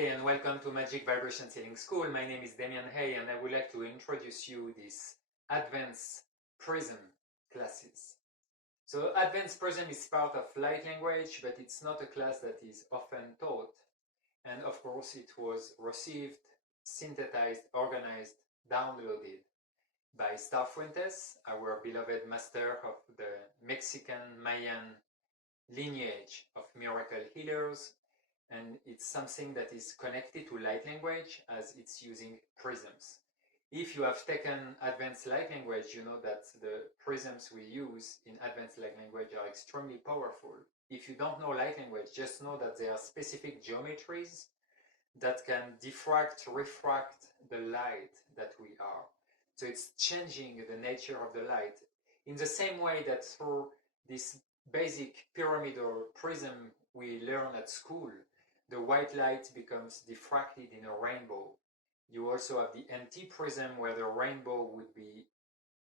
Namaste and welcome to Magic Vibration Healing School. My name is Damien Hay and I would like to introduce you this Advanced Prism classes. So Advanced Prism is part of light language, but it's not a class that is often taught. And of course it was received, synthesized, organized, downloaded by Star Fuentes, our beloved master of the Mexican Mayan lineage of miracle healers. And it's something that is connected to light language as it's using prisms. If you have taken advanced light language, you know that the prisms we use in advanced light language are extremely powerful. If you don't know light language, just know that there are specific geometries that can diffract, refract the light that we are. So it's changing the nature of the light in the same way that through this basic pyramidal prism we learn at school, the white light becomes diffracted in a rainbow. You also have the empty prism where the rainbow would be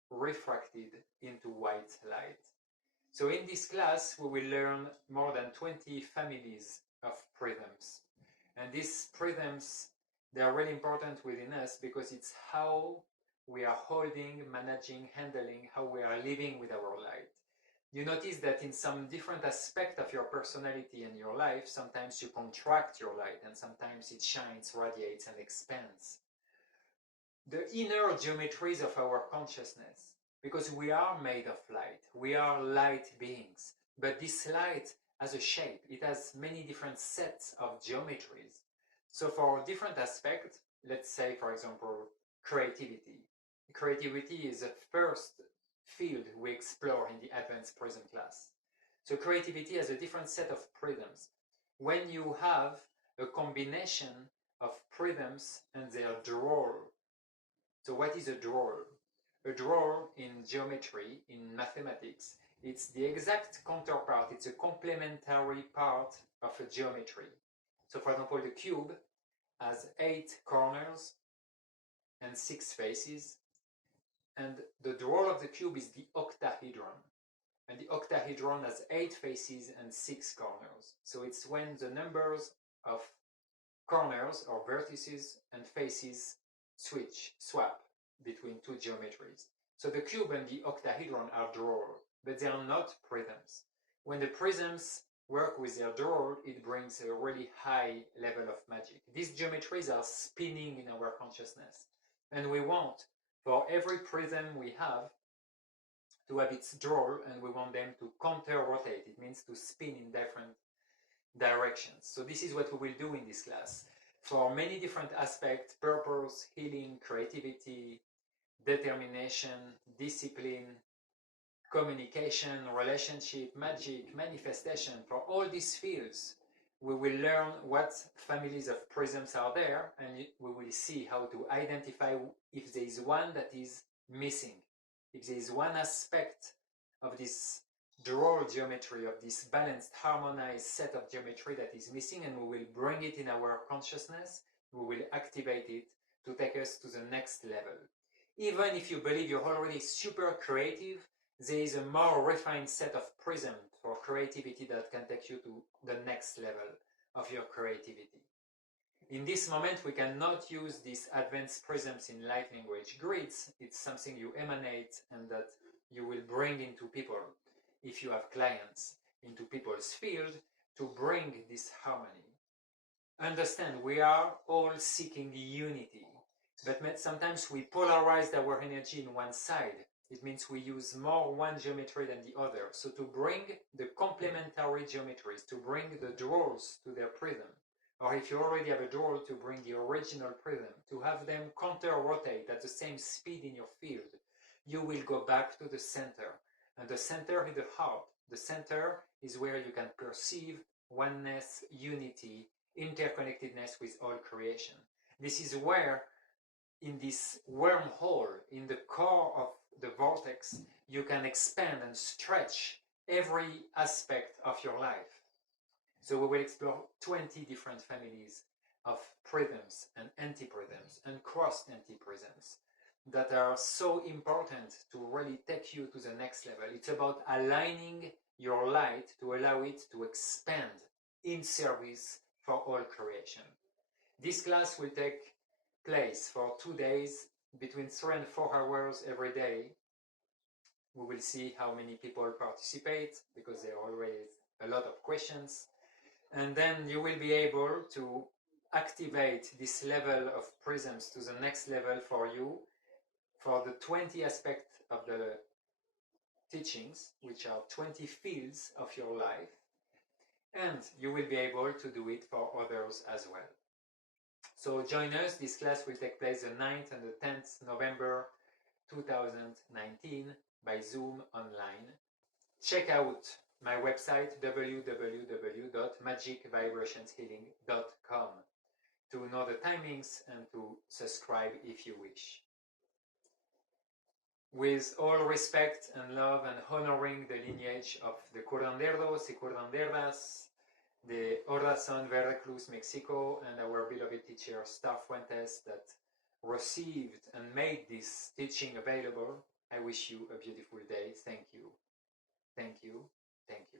refracted into white light. So in this class we will learn more than 20 families of prisms. And these prisms, they are really important within us because it's how we are holding, managing, handling, how we are living with our light. You notice that in some different aspect of your personality and your life, sometimes you contract your light and sometimes it shines, radiates and expands. The inner geometries of our consciousness, because we are made of light, we are light beings, but this light has a shape, it has many different sets of geometries. So for different aspects, let's say for example, creativity. Creativity is the first field we explore in the Advanced Prism class. So creativity has a different set of prisms. When you have a combination of prisms and their drawer. So what is a drawer? A drawer in geometry, in mathematics, it's the exact counterpart, it's a complementary part of a geometry. So for example, the cube has 8 corners and 6 faces. And the drawer of the cube is the octahedron. And the octahedron has 8 faces and 6 corners. So it's when the numbers of corners or vertices and faces swap between two geometries. So the cube and the octahedron are drawers, but they are not prisms. When the prisms work with their drawer, it brings a really high level of magic. These geometries are spinning in our consciousness. And we want, for every prism we have, to have its drawer, and we want them to counter-rotate. It means to spin in different directions. So this is what we will do in this class. For many different aspects, purpose, healing, creativity, determination, discipline, communication, relationship, magic, manifestation, for all these fields, we will learn what families of prisms are there, and we will see how to identify if there is one that is missing. If there is one aspect of this drawer geometry, of this balanced, harmonized set of geometry that is missing, and we will bring it in our consciousness, we will activate it to take us to the next level. Even if you believe you're already super creative, there is a more refined set of prisms for creativity that can take you to the next level of your creativity. In this moment, we cannot use these advanced prisms in light language grids. It's something you emanate and that you will bring into people, if you have clients, into people's field to bring this harmony. Understand, we are all seeking unity, but sometimes we polarize our energy in one side. It means we use more one geometry than the other. So to bring the complementary geometries, to bring the drawers to their prism, or if you already have a drawer, to bring the original prism, to have them counter-rotate at the same speed in your field, you will go back to the center. And the center is the heart. The center is where you can perceive oneness, unity, interconnectedness with all creation. This is where, in this wormhole, in the core of the vortex, you can expand and stretch every aspect of your life. So we will explore 20 different families of prisms and anti-prisms and crossed anti-prisms that are so important to really take you to the next level. It's about aligning your light to allow it to expand in service for all creation. This class will take place for 2 days, between 3 and 4 hours every day. We will see how many people participate, because there are always a lot of questions. And then you will be able to activate this level of prisms to the next level for you, for the 20 aspects of the teachings, which are 20 fields of your life, and you will be able to do it for others as well. So join us. This class will take place the 9th and the 10th November 2019 by Zoom online. Check out my website www.magicvibrationshealing.com to know the timings and to subscribe if you wish. With all respect and love, and honoring the lineage of the curanderos y curanderas, the Oración Veracruz, Mexico, and our beloved teacher Star Fuentes that received and made this teaching available, I wish you a beautiful day. Thank you. Thank you. Thank you.